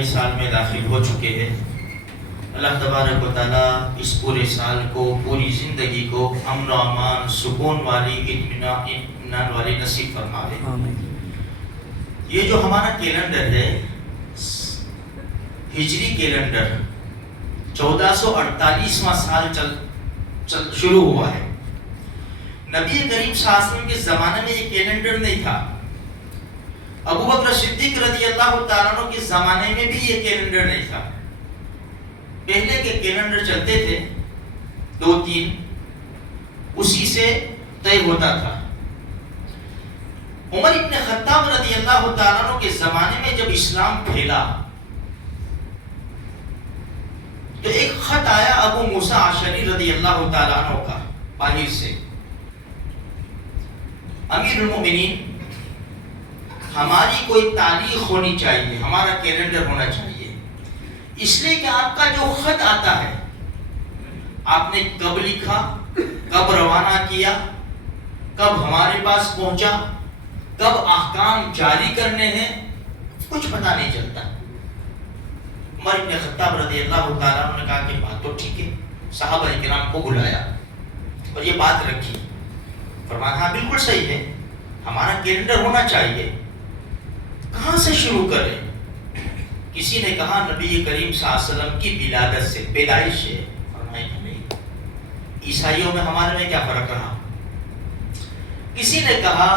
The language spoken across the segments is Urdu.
نئے سال میں داخل ہو چکے ہیں۔ اللہ تبارک و تعالیٰ اس پورے سال کو، پوری زندگی کو امن و امان، سکون والی، اطمینان والی نصیب فرمائے۔ یہ جو ہمارا کیلنڈر ہے، ہجری کیلنڈر، 1448واں سال شروع ہوا ہے۔ نبی کریم صلی اللہ علیہ وسلم کے زمانے میں یہ کیلنڈر نہیں تھا۔ ابو بکر صدیق رضی اللہ تعالیٰ عنہ کے زمانے میں بھی یہ کیلنڈر نہیں تھا۔ پہلے کے کیلنڈر چلتے تھے 2-3، اسی سے طے ہوتا تھا۔ عمر ابن خطاب رضی اللہ تعالیٰ عنہ کے زمانے میں جب اسلام پھیلا تو ایک خط آیا ابو موسیٰ اشعری رضی اللہ تعالیٰ عنہ کا باہر سے، امیر المومنین ہماری کوئی تاریخ ہونی چاہیے، ہمارا کیلنڈر ہونا چاہیے، اس لیے کہ آپ کا جو خط آتا ہے آپ نے کب لکھا، کب روانہ کیا، کب ہمارے پاس پہنچا، کب احکام جاری کرنے ہیں، کچھ پتہ نہیں چلتا۔ عمر ابن خطاب رضی اللہ تعالیٰ عنہ نے کہا کہ بات تو ٹھیک ہے، صحابہ کرام کو بلایا اور یہ بات رکھی، فرمایا ہاں بالکل صحیح ہے، ہمارا کیلنڈر ہونا چاہیے، کہاں سے شروع کریں؟ کسی نے کہا نبی کریم صلی اللہ علیہ وسلم کی ولادت سے، پیدائش سے۔ فرمایا کہ نہیں، عیسائیوں میں ہمارے میں کیا فرق رہا؟ کسی نے کہا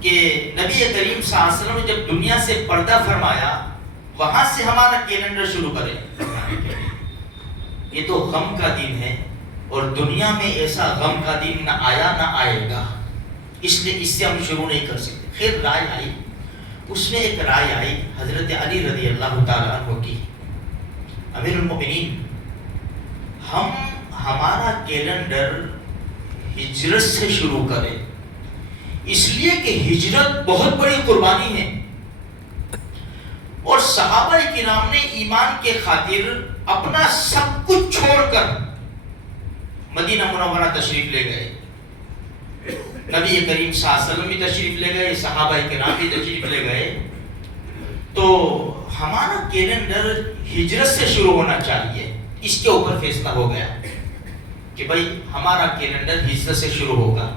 کہ نبی کریم صلی اللہ علیہ وسلم نے جب دنیا سے پردہ فرمایا وہاں سے ہمارا کیلنڈر شروع کریں۔ یہ تو غم کا دن ہے اور دنیا میں ایسا غم کا دن نہ آیا نہ آئے گا، اس لیے اس سے ہم شروع نہیں کر سکتے۔ خیر رائے آئی، اس میں ایک رائے آئی حضرت علی رضی اللہ تعالیٰ عنہ کی، امیر المومنین ہمارا کیلنڈر ہجرت سے شروع کریں، اس لیے کہ ہجرت بہت بڑی قربانی ہے اور صحابہ کرام نے ایمان کے خاطر اپنا سب کچھ چھوڑ کر مدینہ منورہ تشریف لے گئے۔ نبی کریم صلی اللہ علیہ وسلم بھی تشریف لے گئے، صحابہ کرام بھی تشریف لے گئے، تو ہمارا کیلنڈر ہجرت سے شروع ہونا چاہیے۔ اس کے اوپر فیصلہ ہو گیا کہ بھائی ہمارا کیلنڈر ہجرت سے شروع ہوگا۔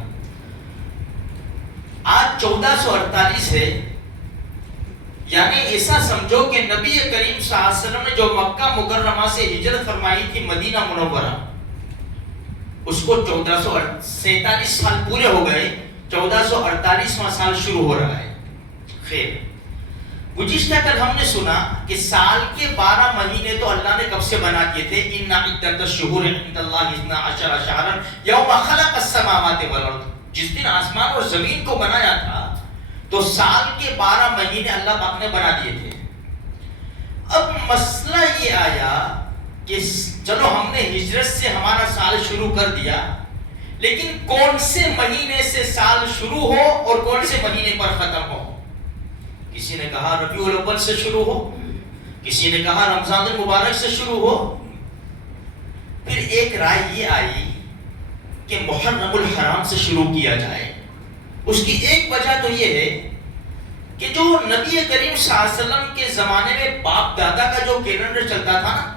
آج 1448 ہے، یعنی ایسا سمجھو کہ نبی کریم صلی اللہ علیہ وسلم نے جو مکہ مکرمہ سے ہجرت فرمائی تھی مدینہ منورہ، اس کو 1447 سال پورے ہو گئے، 1448واں سال شروع ہو رہا ہے۔ خیر، گزشتہ کل ہم نے سنا کہ سال کے 12 مہینے تو اللہ نے کب سے بنا دیے تھے؟ ان عدت الشہور عند اللہ 12 شہرا یوم خلق السماوات والارض۔ جس دن آسمان اور زمین کو بنایا تھا تو سال کے 12 مہینے اللہ پاک نے بنا دیے تھے۔ اب مسئلہ یہ آیا کہ چلو ہم نے ہجرت سے ہمارا سال شروع کر دیا، لیکن کون سے مہینے سے سال شروع ہو اور کون سے مہینے پر ختم ہو؟ کسی نے کہا ربیع الاول سے شروع ہو، کسی نے کہا رمضان المبارک سے شروع ہو، پھر ایک رائے یہ آئی کہ محرم الحرام سے شروع کیا جائے۔ اس کی ایک وجہ تو یہ ہے کہ جو نبی کریم صلی اللہ علیہ وسلم کے زمانے میں باپ دادا کا جو کیلنڈر چلتا تھا نا،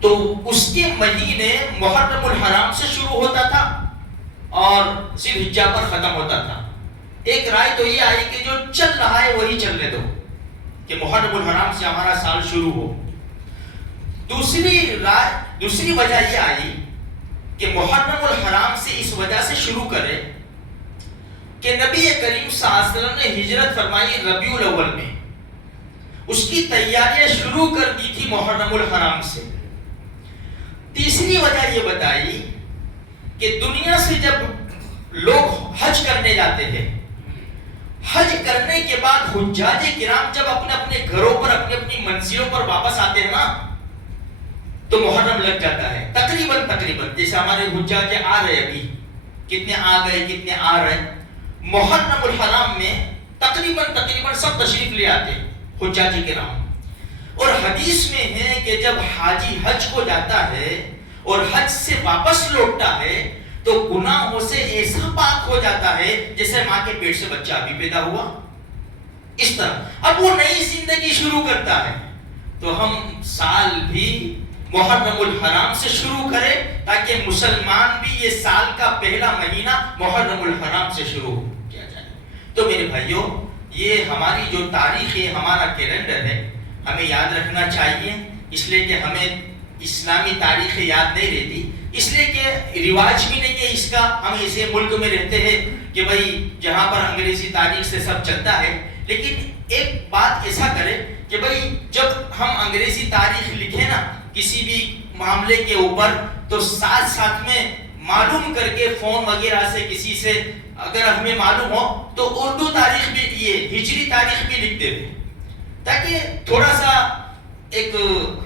تو اس کے مہینے محرم الحرام سے شروع ہوتا تھا اور ذی الحجہ پر ختم ہوتا تھا۔ ایک رائے تو یہ آئی کہ جو چل رہا ہے وہی چلنے دو، کہ محرم الحرام سے ہمارا سال شروع ہو۔ دوسری وجہ یہ آئی کہ محرم الحرام سے اس وجہ سے شروع کرے کہ نبی کریم صلی اللہ علیہ وسلم نے ہجرت فرمائی ربیع الاول میں، اس کی تیاریاں شروع کر دی تھی محرم الحرام سے۔ تیسری وجہ یہ بتائی کہ دنیا سے جب لوگ حج کرنے جاتے ہیں، حج کرنے کے بعد حجاج کرام جب اپنے اپنے گھروں پر اپنی اپنی منزلوں پر واپس آتے ہیں نا، تو محرم لگ جاتا ہے تقریباً جیسے ہمارے حجاج آ رہے ابھی، کتنے آ گئے کتنے آ رہے، محرم الحرام میں تقریباً سب تشریف لے آتے حجاج کرام۔ اور حدیث میں ہے کہ جب حاجی حج کو جاتا ہے اور حج سے واپس لوٹتا ہے تو گناہوں سے ایسا پاک ہو جاتا ہے جیسے ماں کے پیٹ سے بچہ ابھی پیدا ہوا، اس طرح اب وہ نئی زندگی شروع کرتا ہے تو ہم سال بھی محرم الحرام سے شروع کریں تاکہ مسلمان بھی یہ سال کا پہلا مہینہ محرم الحرام سے شروع کیا جائے. تو میرے بھائیوں یہ ہماری جو تاریخ ہے ہمارا کیلنڈر ہے ہمیں یاد رکھنا چاہیے اس لیے کہ ہمیں اسلامی تاریخ یاد نہیں رہتی اس لیے کہ رواج بھی نہیں ہے اس کا. ہم ایسے ملک میں رہتے ہیں کہ بھائی جہاں پر انگریزی تاریخ سے سب چلتا ہے لیکن ایک بات ایسا کرے کہ بھائی جب ہم انگریزی تاریخ لکھیں نا کسی بھی معاملے کے اوپر تو ساتھ ساتھ میں معلوم کر کے فون وغیرہ سے کسی سے اگر ہمیں معلوم ہو تو اردو تاریخ بھی یہ ہجری تاریخ بھی لکھ دے تاکہ تھوڑا سا ایک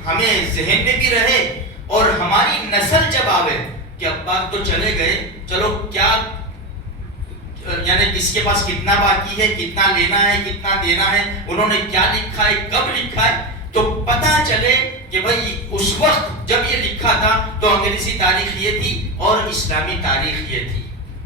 ہمیں ذہن میں بھی رہے اور ہماری نسل جب آوے کہ ابا تو چلے گئے چلو کیا یعنی کس کے پاس کتنا باقی ہے کتنا لینا ہے کتنا دینا ہے انہوں نے کیا لکھا ہے کب لکھا ہے تو پتہ چلے کہ بھائی اس وقت جب یہ لکھا تھا تو انگریزی تاریخ یہ تھی اور اسلامی تاریخ یہ تھی.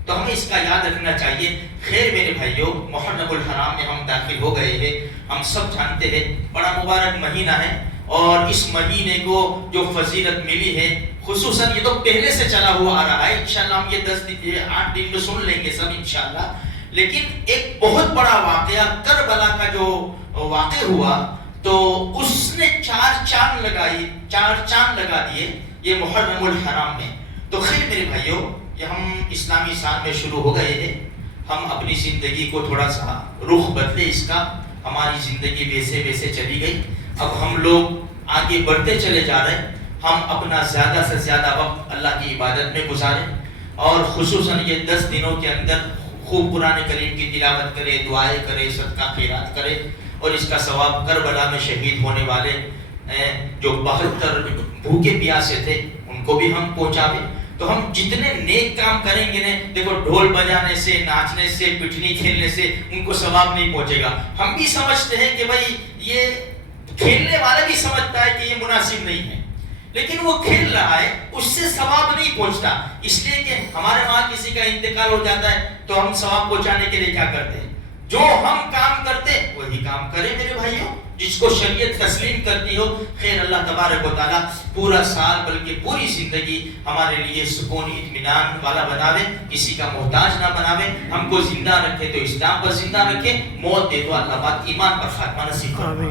تو ہمیں اس کا یاد رکھنا چاہیے. خیر میرے بھائیوں محرم الحرام میں ہم داخل ہو گئے ہیں. ہم سب جانتے ہیں بڑا مبارک مہینہ ہے اور اس مہینے کو جو فضیلت ملی ہے خصوصاً یہ تو پہلے سے چلا ہوا آ رہا ہے. انشاءاللہ ہم یہ 8 دن میں سن لیں گے سب انشاءاللہ. لیکن ایک بہت بڑا واقعہ کربلا کا جو واقع ہوا تو اس نے 4 چاند لگا دیے یہ محرم الحرام میں. تو خیر میرے بھائیوں یہ ہم اسلامی سال میں شروع ہو گئے ہیں. ہم اپنی زندگی کو تھوڑا سا رخ بدلے اس کا. ہماری زندگی ویسے چلی گئی. اب ہم لوگ آگے بڑھتے چلے جا رہے ہیں. ہم اپنا زیادہ سے زیادہ وقت اللہ کی عبادت میں گزاریں اور خصوصاً یہ 10 دنوں کے اندر خوب قرآن کریم کی تلاوت کرے دعائیں کرے صدقہ خیرات کرے اور اس کا ثواب کربلا میں شہید ہونے والے جو 72 بھوکے پیاسے تھے ان کو بھی ہم پہنچاویں. تو ہم جتنے نیک کام کریں گے نا دیکھو ڈھول بجانے سے ناچنے سے پٹنی کھیلنے سے ان کو ثواب نہیں پہنچے گا. ہم بھی سمجھتے ہیں کہ بھائی یہ کھیلنے والا بھی سمجھتا ہے کہ یہ مناسب نہیں ہے لیکن وہ کھیل رہا ہے اس سے ثواب نہیں پہنچتا اس لیے کہ ہمارے وہاں کسی کا انتقال ہو جاتا ہے تو ہم ثواب پہنچانے کے لیے کیا کرتے ہیں جو ہم کام کرتے ہیں وہی کام کریں میرے بھائیوں جس کو شریعت تسلیم کرتی ہو. خیر اللہ تبارک و تعالیٰ پورا سال بلکہ پوری زندگی ہمارے لیے سکون اطمینان والا بناوے کسی کا محتاج نہ بناوے. ہم کو زندہ رکھے تو اسلام پر زندہ رکھے موت دے تو اللہ پاک ایمان پر خاتمہ نصیب کرے.